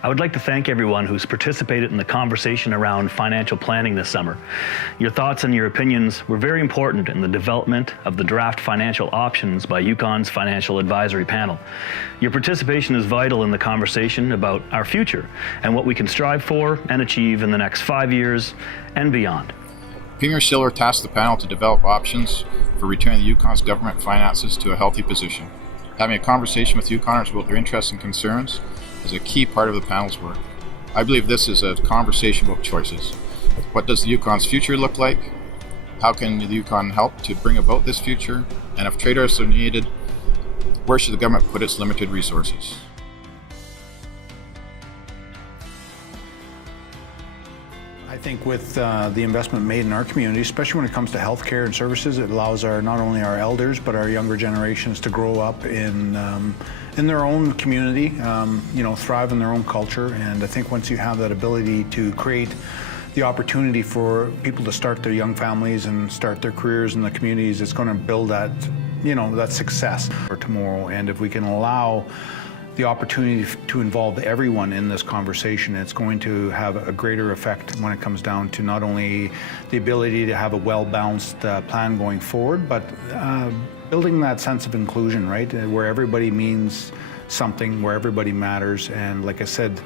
I would like to thank everyone who's participated in the conversation around financial planning this summer. Your thoughts and your opinions were very important in the development of the draft financial options by Yukon's Financial Advisory Panel. Your participation is vital in the conversation about our future and what we can strive for and achieve in the next 5 years and beyond. Premier Siller tasked the panel to develop options for returning the Yukon's government finances to a healthy position. Having a conversation with Yukoners about their interests and concerns is a key part of the panel's work. I believe this is a conversation about choices. What does the Yukon's future look like? How can the Yukon help to bring about this future? And if trade-offs are needed, where should the government put its limited resources? I think with the investment made in our community, especially when it comes to healthcare and services, it allows not only our elders but our younger generations to grow up in their own community, thrive in their own culture. And I think once you have that ability to create the opportunity for people to start their young families and start their careers in the communities, it's going to build that, that success for tomorrow. And if we can allow the opportunity to involve everyone in this conversation, it's going to have a greater effect when it comes down to not only the ability to have a well-balanced plan going forward, but building that sense of inclusion, right? Where everybody means something, where everybody matters. And like I said,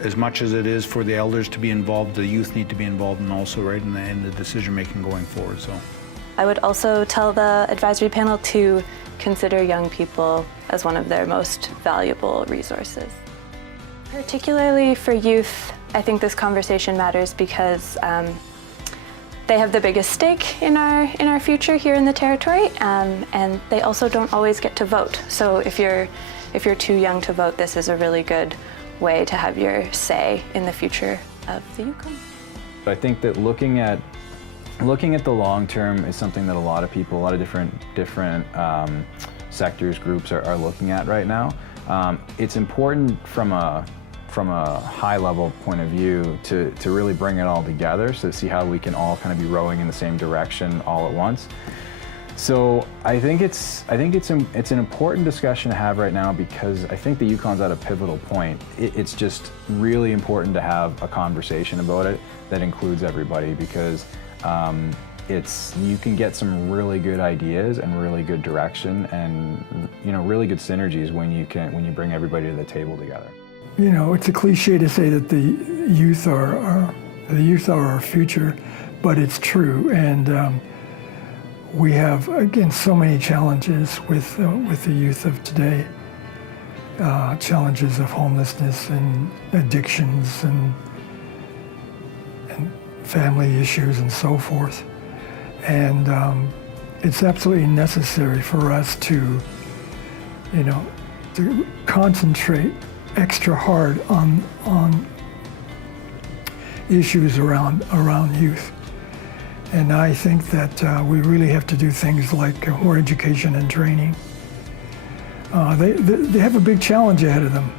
as much as it is for the elders to be involved, the youth need to be involved and also, right, in the decision-making going forward. So I would also tell the advisory panel to consider young people as one of their most valuable resources. Particularly for youth, I think this conversation matters because they have the biggest stake in our future here in the territory, and they also don't always get to vote. So if you're too young to vote, this is a really good way to have your say in the future of the Yukon. I think that looking at the long term is something that a lot of people, a lot of different sectors, groups are looking at right now. It's important from a high level point of view to really bring it all together, so to see how we can all kind of be rowing in the same direction all at once. So I think it's an important discussion to have right now, because I think the Yukon's at a pivotal point. It's just really important to have a conversation about it that includes everybody, because you can get some really good ideas and really good direction and really good synergies when you bring everybody to the table together. It's a cliche to say that the youth are our future, but it's true. And we have, again, so many challenges with the youth of today. Challenges of homelessness and addictions and family issues and so forth. And it's absolutely necessary for us to concentrate extra hard on issues around youth. And I think that we really have to do things like more education and training. They have a big challenge ahead of them,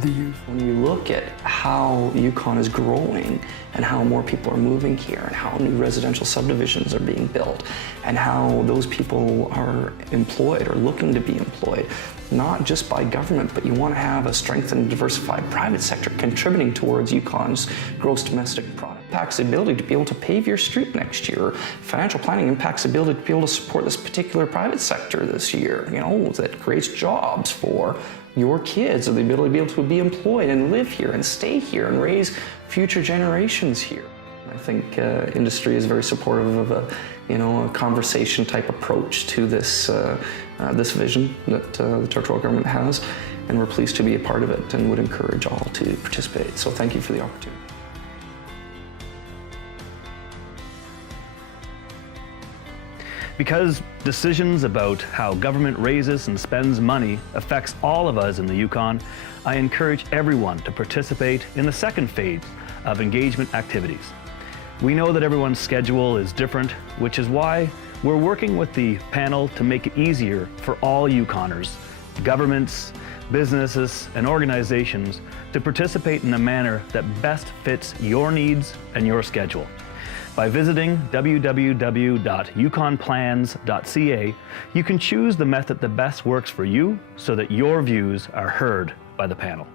the youth. When you look at how Yukon is growing and how more people are moving here and how new residential subdivisions are being built and how those people are employed or looking to be employed, not just by government, but you want to have a strengthened and diversified private sector contributing towards Yukon's gross domestic product. Impacts the ability to be able to pave your street next year. Financial planning impacts the ability to be able to support this particular private sector this year, that creates jobs for your kids, or the ability to be able to be employed and live here and stay here and raise future generations here. I think industry is very supportive of a conversation type approach to this this vision that the territorial government has, and we're pleased to be a part of it and would encourage all to participate. So thank you for the opportunity. Because decisions about how government raises and spends money affects all of us in the Yukon, I encourage everyone to participate in the second phase of engagement activities. We know that everyone's schedule is different, which is why we're working with the panel to make it easier for all Yukoners, governments, businesses, and organizations to participate in a manner that best fits your needs and your schedule. By visiting www.yukonplans.ca, you can choose the method that best works for you so that your views are heard by the panel.